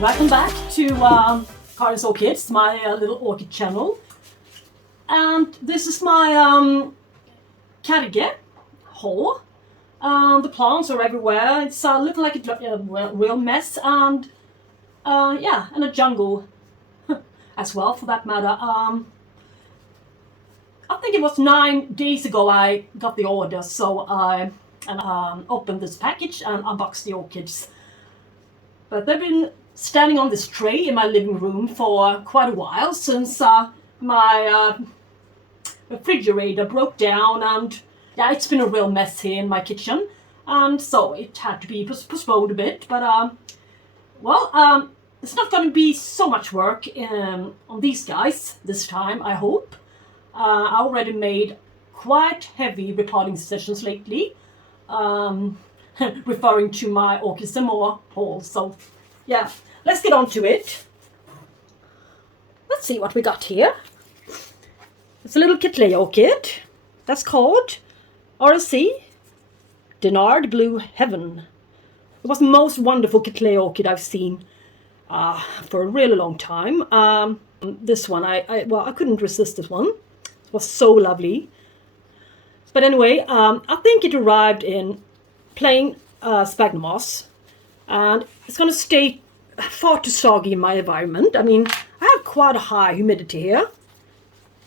Welcome back to Karge Orchids, my little orchid channel. And this is my Karge haul. The plants are everywhere. It's looking like a real mess, and yeah, and a jungle as well, for that matter. I think it was 9 days ago I got the order, so I opened this package and unboxed the orchids. But they've been standing on this tray in my living room for quite a while, since my refrigerator broke down, and yeah, it's been a real mess here in my kitchen, and so it had to be postponed a bit. But well, it's not going to be so much work on these guys this time, I hope. I already made quite heavy repotting sessions lately, referring to my orchids and more haul. So yeah, let's get on to it. Let's see what we got here. It's a little Cattleya orchid that's called Rosy, Dinard Blue Heaven. It was the most wonderful Cattleya orchid I've seen for a really long time. This one, I couldn't resist this one. It was so lovely. But anyway, I think it arrived in plain sphagnum moss, and it's going to stay far too soggy in my environment. I mean, I have quite a high humidity here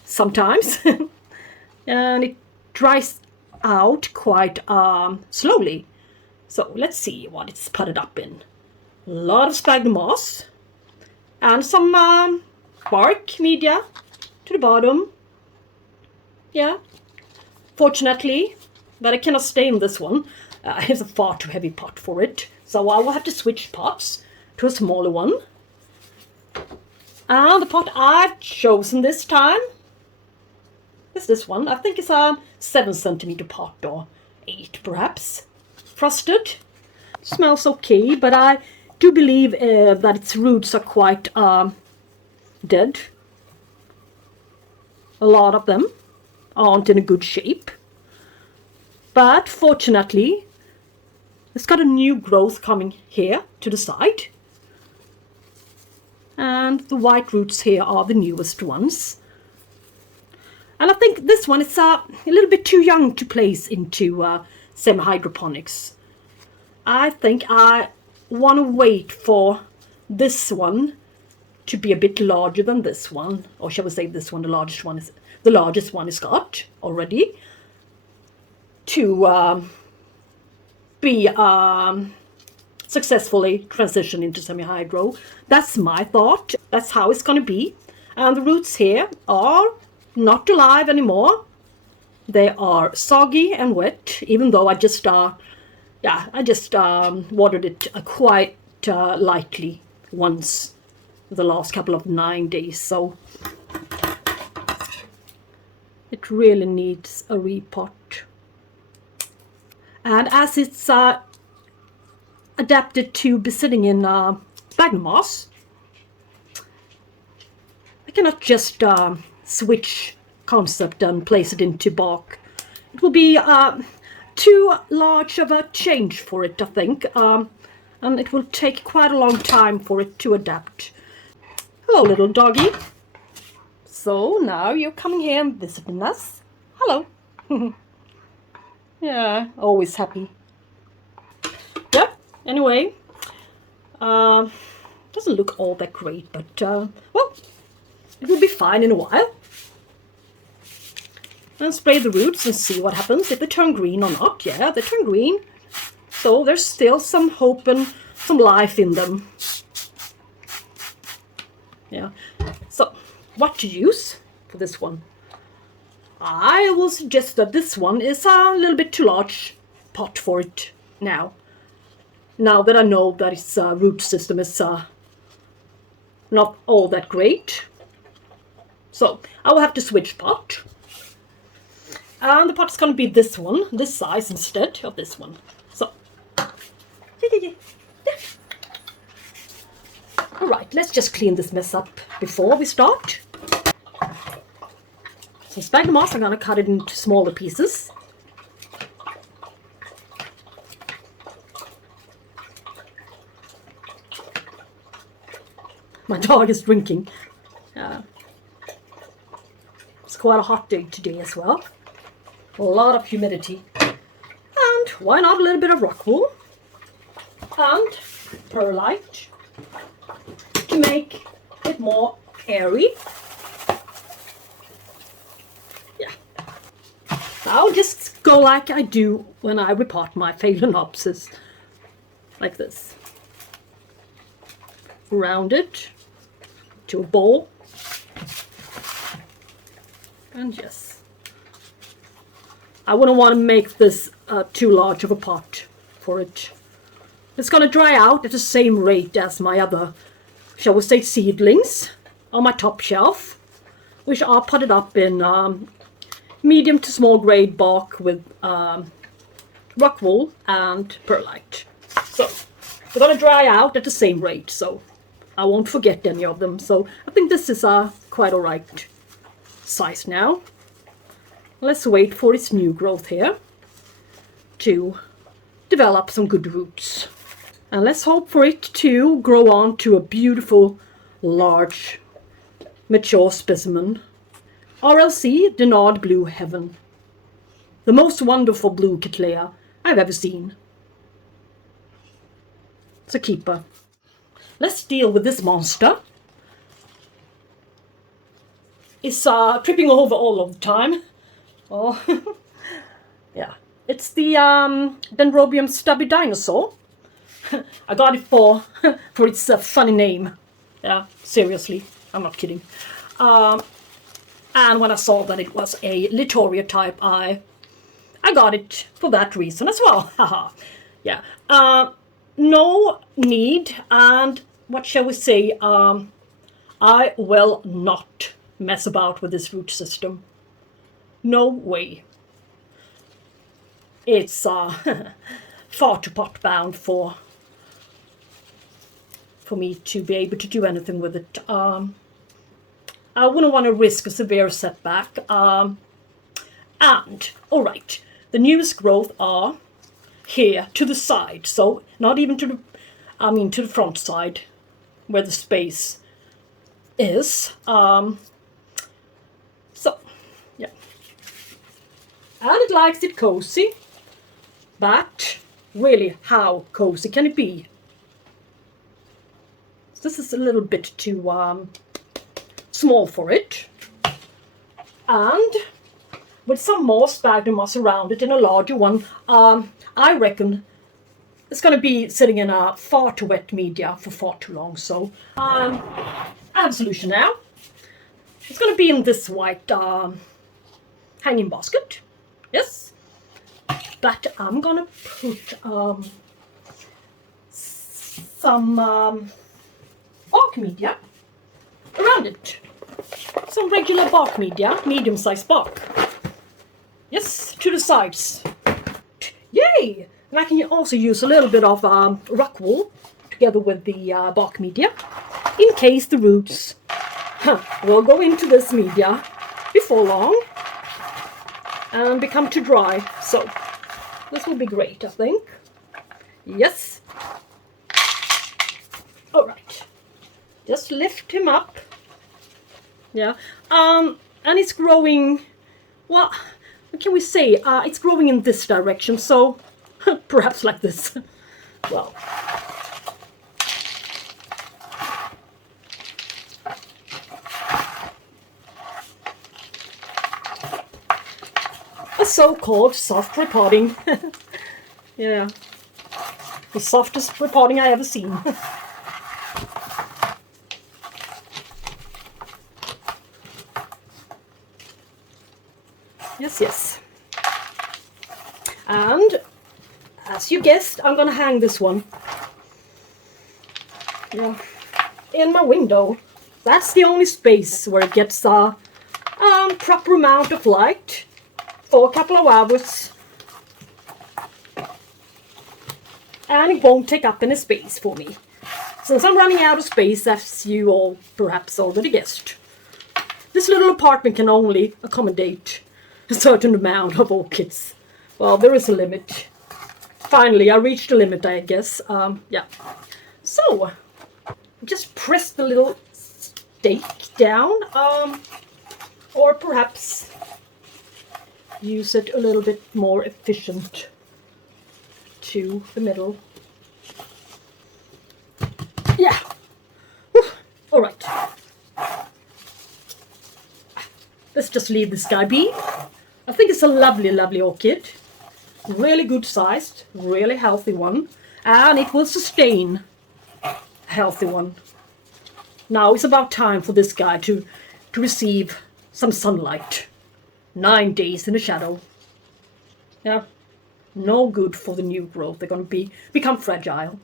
sometimes, and it dries out quite slowly. So let's see what it's potted up in. A lot of sphagnum moss and some bark media to the bottom. Yeah, fortunately, but I cannot stay in this one. It's a far too heavy pot for it, so I will have to switch pots to a smaller one. And the pot I've chosen this time is this one. I think it's a 7 centimeter pot, or 8 perhaps. Frosted. Smells okay, but I do believe that its roots are quite dead. A lot of them aren't in a good shape. But fortunately, it's got a new growth coming here to the side. And the white roots here are the newest ones. And I think this one is a little bit too young to place into semi-hydroponics. I think I want to wait for this one to be a bit larger than this one. Or shall we say this one, the largest one is got already, to be successfully transitioned into semi-hydro. That's my thought. That's how it's going to be. And the roots here are not alive anymore. They are soggy and wet, even though I just watered it quite lightly once the last couple of 9 days. So it really needs a repot. And as it's adapted to be sitting in sphagnum moss, I cannot just switch concept and place it into bark. It will be too large of a change for it, I think, and it will take quite a long time for it to adapt. Hello, little doggy. So now you're coming here and visiting us. Hello. Yeah, always happy. Yeah, anyway, doesn't look all that great, but well, it will be fine in a while. And spray the roots and see what happens, if they turn green or not. Yeah, they turn green, so there's still some hope and some life in them. Yeah, so what to use for this one? I will suggest that this one is a little bit too large pot for it now. Now that I know that its root system is not all that great. So I will have to switch pot. And the pot is going to be this one, this size instead of this one. So, all right, let's just clean this mess up before we start. Some sphagnum moss, I'm going to cut it into smaller pieces. my dog is drinking. It's quite a hot day today as well. A lot of humidity. And why not a little bit of rock wool and perlite to make it more airy. Yeah. I'll just go like I do when I repot my phalaenopsis. Like this. Round it to a ball. And yes. I wouldn't want to make this too large of a pot for it. It's going to dry out at the same rate as my other, shall we say, seedlings on my top shelf, which are potted up in medium to small grade bark with rock wool and perlite. So they're going to dry out at the same rate, so I won't forget any of them. So I think this is quite alright size now. Let's wait for its new growth here to develop some good roots. And let's hope for it to grow on to a beautiful, large, mature specimen. RLC Dinard Blue Heaven. The most wonderful blue Cattleya I've ever seen. It's a keeper. Let's deal with this monster. It's tripping over all of the time. Oh, yeah. It's the Dendrobium Stubbly Dinosaur. I got it for its funny name. Yeah, seriously, I'm not kidding. And when I saw that it was a Littoria type, I got it for that reason as well. Haha. Yeah. No need, and what shall we say? I will not mess about with this root system. No way. It's far too pot bound for me to be able to do anything with it. I wouldn't want to risk a severe setback. And all right, the newest growth are here to the side, so not even to the front side where the space is. So yeah, and it likes it cozy, but really, how cozy can it be? This is a little bit too small for it, and with some more sphagnum moss around it in a larger one, I reckon it's going to be sitting in a far too wet media for far too long. So I have a solution now. It's going to be in this white hanging basket. Yes, but I'm going to put some bark media around it. Some regular bark media, medium-sized bark. Yes, to the sides. Yay! And I can also use a little bit of rock wool together with the bark media in case the roots will go into this media before long and become too dry. So this will be great, I think. Yes. All right. Just lift him up. Yeah. And it's growing, well, what can we say? It's growing in this direction, so perhaps like this. Well. A so-called soft repotting. Yeah. The softest repotting I ever seen. Yes, yes. And as you guessed, I'm gonna hang this one. Yeah, in my window. That's the only space where it gets a proper amount of light for a couple of hours, and it won't take up any space for me. Since I'm running out of space, as you all perhaps already guessed, this little apartment can only accommodate a certain amount of orchids. Well, there is a limit. Finally, I reached the limit, I guess. Yeah. So, just press the little stake down, or perhaps use it a little bit more efficient to the middle. Yeah. Whew. All right. Let's just leave this guy be. I think it's a lovely, lovely orchid. Really good sized, really healthy one. And it will sustain a healthy one. Now it's about time for this guy to receive some sunlight. 9 days in the shadow. Yeah. No good for the new growth. They're going to become fragile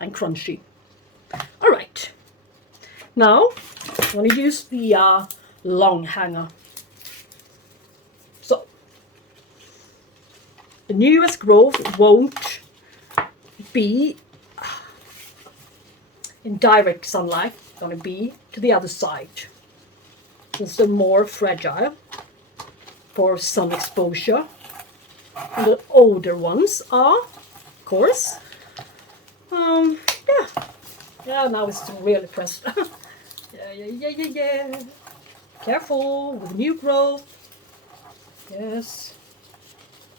and crunchy. All right. Now I'm going to use the long hanger. So the newest growth won't be in direct sunlight. It's going to be to the other side. It's the more fragile for sun exposure. And the older ones are, of course, yeah, now it's really pressed. yeah. Careful with new growth. Yes.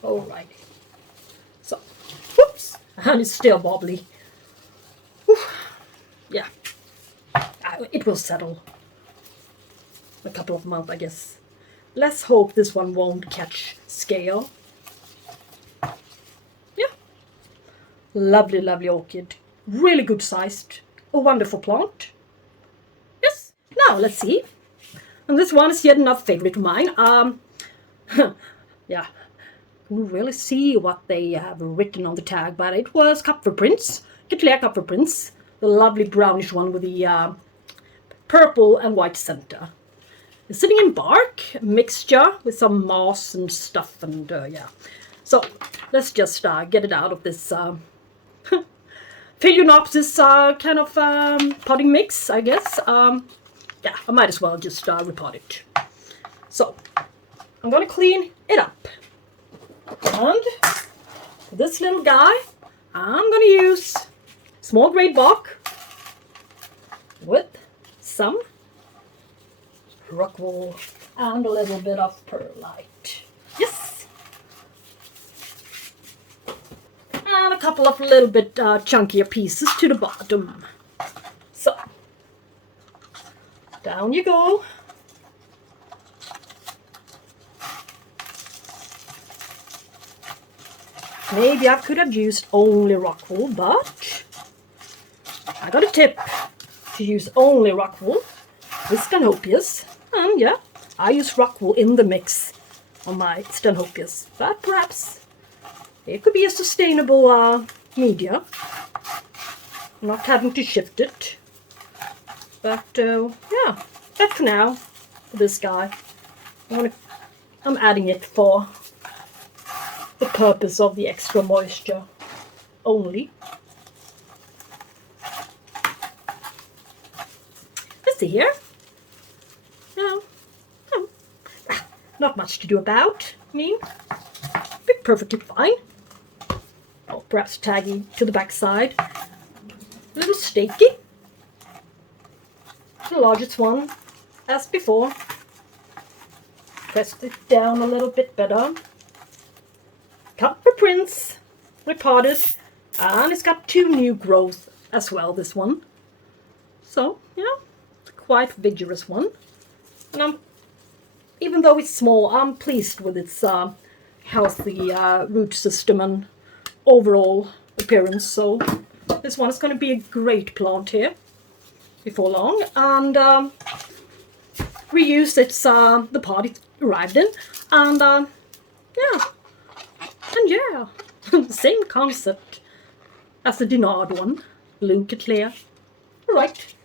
Alrighty. So, whoops, and it's still wobbly. Whew. Yeah, it will settle. A couple of months, I guess. Let's hope this one won't catch scale. Yeah. Lovely, lovely orchid. Really good sized. A wonderful plant. Yes. Now, let's see. And this one is yet another favorite of mine. Yeah. Couldn't really see what they have written on the tag, but it was Kupferprinz. Cattleya Kupferprinz. The lovely brownish one with the purple and white center. It's sitting in bark, mixture with some moss and stuff, and yeah. So let's just get it out of this Phalaenopsis kind of potting mix, I guess. Yeah, I might as well just repot it. So I'm gonna clean it up, and for this little guy, I'm gonna use small grade bark with some rock wool and a little bit of perlite. Yes. And a couple of little bit chunkier pieces to the bottom. So, down you go. Maybe I could have used only rock wool, but I got a tip to use only rock wool with Stanhopias. And yeah, I use rock wool in the mix on my Stanhopias, but perhaps it could be a sustainable media, not having to shift it. But yeah, that for now, for this guy. I'm adding it for the purpose of the extra moisture only. Let's see here. No. Not much to do about. I mean, perfectly fine. Oh, perhaps tagging to the back side. A little stakey. The largest one, as before. Pressed it down a little bit better. Kupferprinz, repotted, and it's got 2 new growth as well, this one. So, yeah, it's a quite vigorous one. And even though it's small, I'm pleased with its healthy root system and overall appearance. So this one is going to be a great plant here before long, and reuse its the pot it arrived in, and yeah, same concept as the Dinard one, blue Cattleya. All right.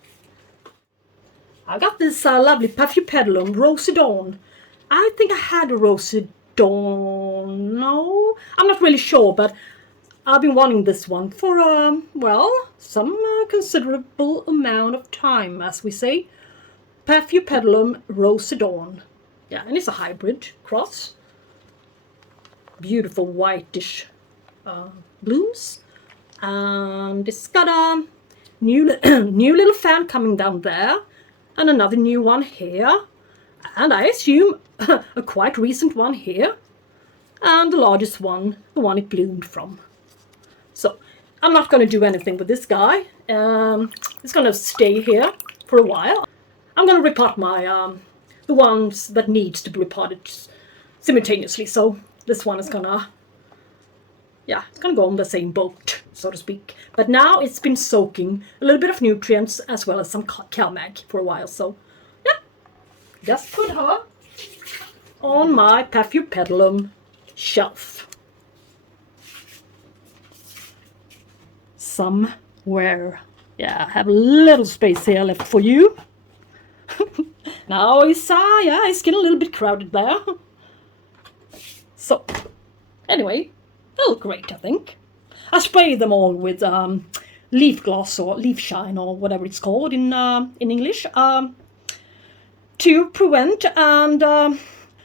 I got this lovely Paphiopedilum Rosy Dawn. I think I had a Rosy Dawn. No, I'm not really sure, but I've been wanting this one for, well, some considerable amount of time, as we say. Paphiopedilum Rosy Dawn. Yeah, and it's a hybrid cross. Beautiful whitish blooms. And it's got new new little fan coming down there, and another new one here, and I assume a quite recent one here, and the largest one, the one it bloomed from. So I'm not going to do anything with this guy. It's going to stay here for a while. I'm going to repot my the ones that needs to be repotted simultaneously. So this one is gonna, yeah, it's gonna go on the same boat, so to speak. But now it's been soaking a little bit of nutrients as well as some CalMag for a while. So yeah, just put her on my Paphiopedilum shelf somewhere. Yeah, I have a little space here left for you. Now it's yeah, it's getting a little bit crowded there. So anyway, they look great, I think. I spray them all with leaf gloss or leaf shine or whatever it's called in English, to prevent and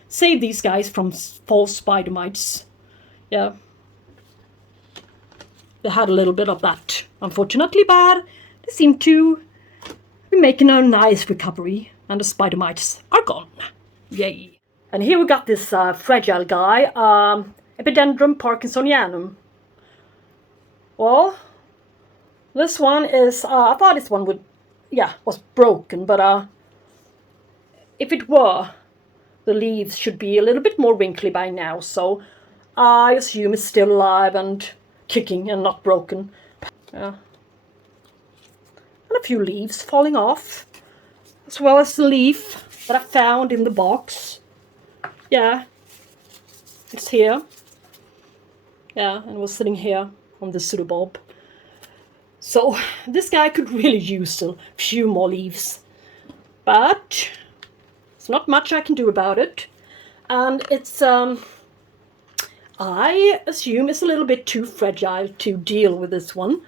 save these guys from false spider mites. Yeah, they had a little bit of that, unfortunately, but they seem to be making a nice recovery, and the spider mites are gone. Yay! And here we got this fragile guy, Epidendrum Parkinsonianum. Well, this one is, I thought this one would, yeah, was broken, but if it were, the leaves should be a little bit more wrinkly by now, so I assume it's still alive and kicking and not broken. Yeah. And a few leaves falling off, as well as the leaf that I found in the box. Yeah, it's here. Yeah, and it was sitting here on the pseudobulb. So this guy could really use a few more leaves, but there's not much I can do about it. And it's, I assume it's a little bit too fragile to deal with this one.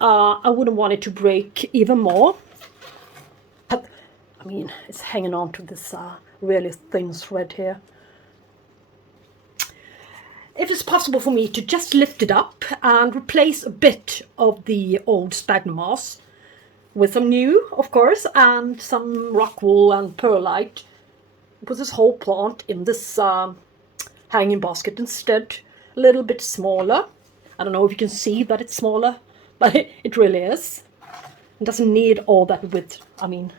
I wouldn't want it to break even more. But, I mean, it's hanging on to this really thin thread here. If it's possible for me to just lift it up and replace a bit of the old sphagnum moss with some new, of course, and some rock wool and perlite, put this whole plant in this hanging basket instead, a little bit smaller. I don't know if you can see that it's smaller, but it really is. It doesn't need all that width, I mean.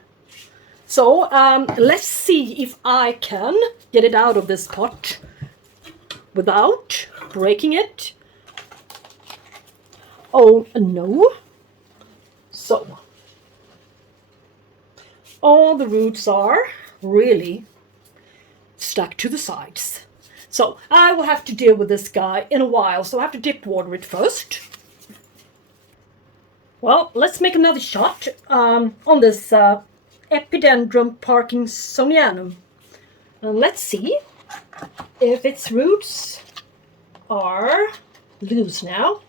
So let's see if I can get it out of this pot without breaking it. Oh no. So all the roots are really stuck to the sides. So I will have to deal with this guy in a while, so I have to dip water it first. Well, let's make another shot on this Epidendrum Parkinsonianum. And let's see if its roots are loose now.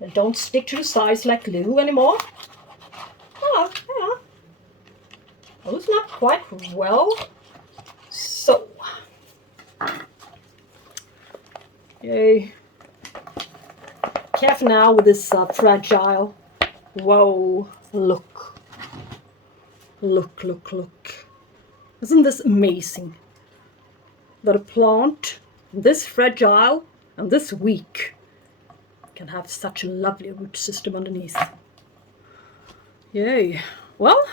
They don't stick to the sides like glue anymore. Oh, yeah. Oh, it's not quite well. So, yay. Careful now with this fragile. Whoa, look. Look, look, look. Isn't this amazing? That a plant this fragile and this weak can have such a lovely root system underneath. Yay. Well,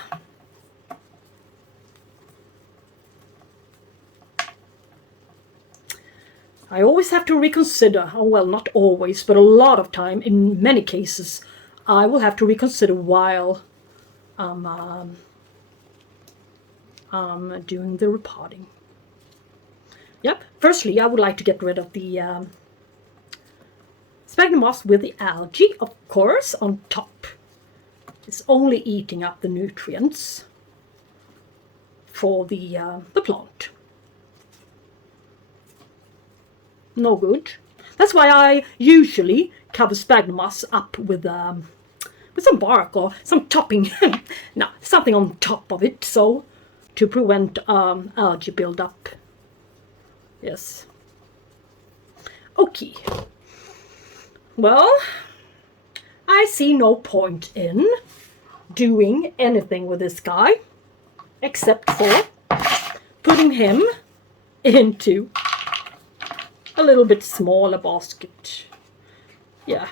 I always have to reconsider, oh well, not always, but a lot of time, in many cases, I will have to reconsider while doing the repotting. Yep, firstly, I would like to get rid of the sphagnum moss with the algae, of course, on top. It's only eating up the nutrients for the plant. No good. That's why I usually cover sphagnum moss up with some bark or some topping, no, something on top of it, so to prevent algae build-up. Yes. Okay. Well, I I see no point in doing anything with this guy except for putting him into a little bit smaller basket. Yeah,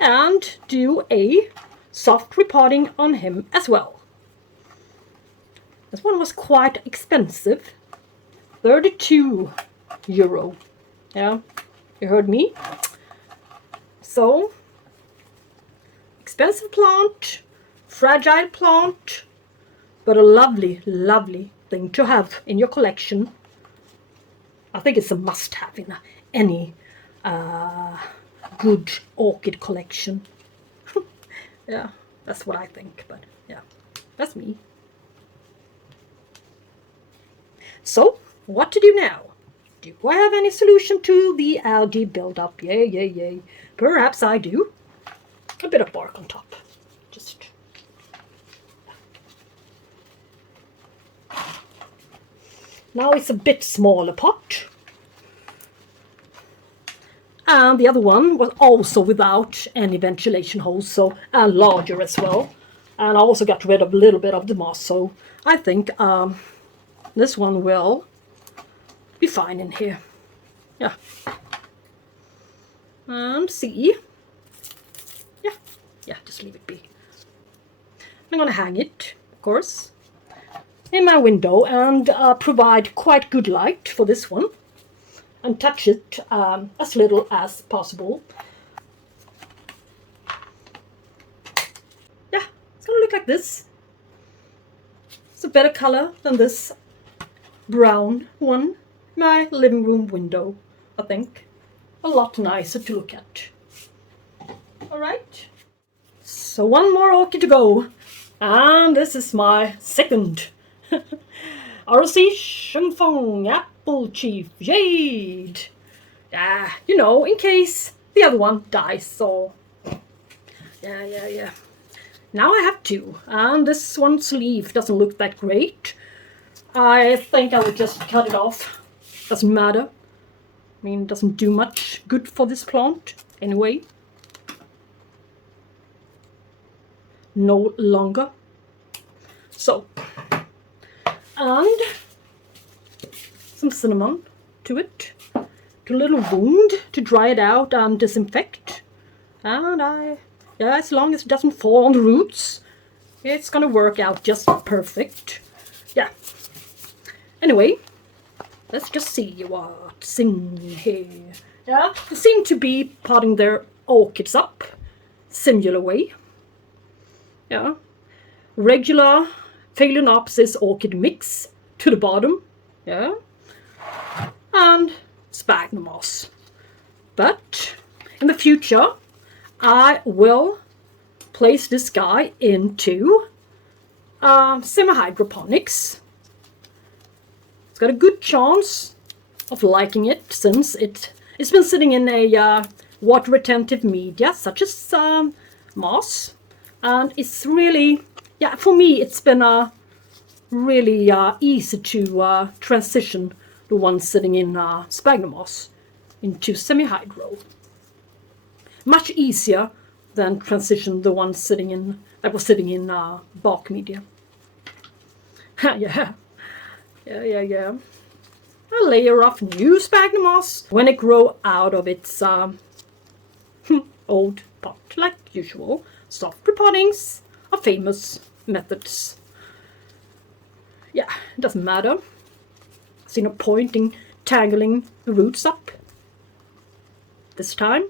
and do a soft repotting on him as well. This one was quite expensive, €32. Yeah, you heard me. So, expensive plant, fragile plant, but a lovely, lovely thing to have in your collection. I think it's a must-have in any good orchid collection. Yeah, that's what I think, but yeah, that's me. So, what to do now? Do I have any solution to the algae buildup? Yay, yay, yay. Perhaps I do. A bit of bark on top. Just... Now it's a bit smaller pot. And the other one was also without any ventilation holes, so, and larger as well. And I also got rid of a little bit of the moss, so I think this one will be fine in here. Yeah. And see. Yeah, just leave it be. I'm gonna hang it, of course, in my window and provide quite good light for this one. And touch it as little as possible. Yeah, it's gonna look like this. It's a better color than this brown one. My living room window, I think. A lot nicer to look at. Alright. So one more orchid to go. And this is my second. Rosy, Chunfong, Apple Chief, Jade. Yeah, you know, in case the other one dies, so... Yeah. Now I have two, and this one's leaf doesn't look that great. I think I would just cut it off. Doesn't matter. I mean, it doesn't do much good for this plant, anyway. No longer. So... And some cinnamon to it, to a little wound to dry it out and disinfect. And yeah, as long as it doesn't fall on the roots, it's gonna work out just perfect. Yeah. Anyway, let's just see what's in here. Yeah, they seem to be potting their orchids up, similar way. Yeah, regular Phalaenopsis orchid mix to the bottom, yeah, and sphagnum moss. But in the future, I will place this guy into semi-hydroponics. It's got a good chance of liking it since it's been sitting in a water retentive media such as moss, and it's really... Yeah, for me, it's been really easy to transition the one sitting in sphagnum moss into semi-hydro. Much easier than transition the one that was sitting in bark media. Yeah. A layer of new sphagnum moss when it grows out of its old pot, like usual. Soft repottings are famous methods. Yeah, it doesn't matter. I see no point in tangling the roots up this time.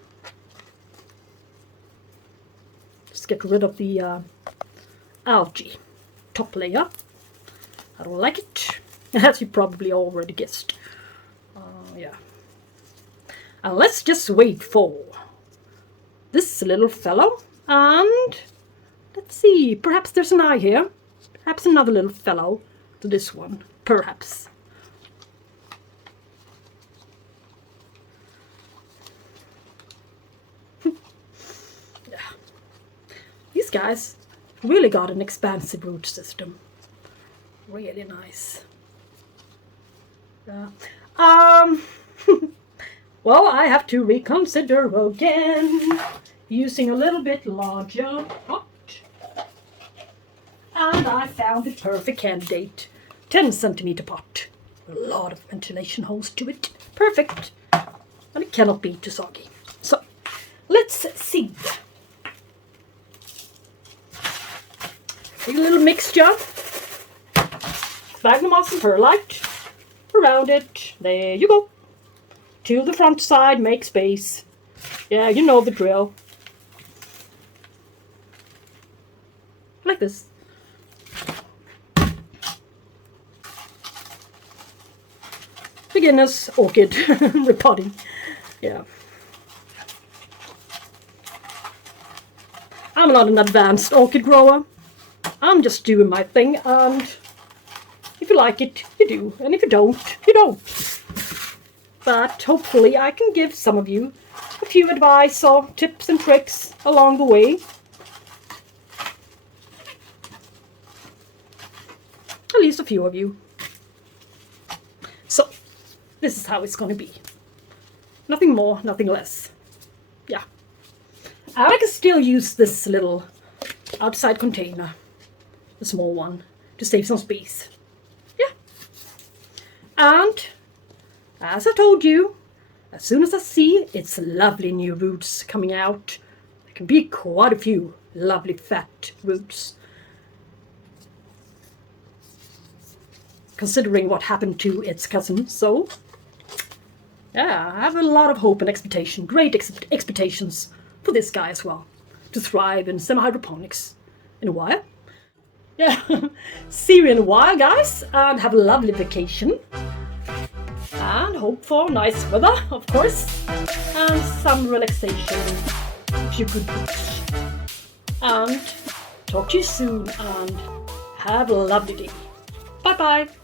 Just get rid of the algae top layer. I don't like it, as you probably already guessed. Yeah. And let's just wait for this little fellow, and let's see, perhaps there's an eye here. Perhaps another little fellow to this one. Perhaps. Yeah. These guys really got an expansive root system. Really nice. Yeah. Well, I have to reconsider again. using a little bit larger pot. And I found the perfect candidate. 10 centimeter pot. A lot of ventilation holes to it. Perfect. And it cannot be too soggy. So, let's see. Take a little mixture. Sphagnum moss and perlite. Around it. There you go. To the front side, make space. Yeah, you know the drill. Like this. Beginner's orchid repotting. Yeah. I'm not an advanced orchid grower. I'm just doing my thing, and if you like it, you do, and if you don't, you don't. But hopefully I can give some of you a few advice or tips and tricks along the way. At least a few of you. So, this is how it's going to be. Nothing more, nothing less. Yeah. And I can still use this little outside container, the small one, to save some space. Yeah. And, as I told you, as soon as I see its lovely new roots coming out, there can be quite a few lovely fat roots. Considering what happened to its cousin, so yeah, I have a lot of hope and expectation, great expectations for this guy as well, to thrive in semi-hydroponics in a while. Yeah, see you in a while, guys, and have a lovely vacation, and hope for nice weather, of course, and some relaxation if you could wish. And talk to you soon, and have a lovely day. Bye bye.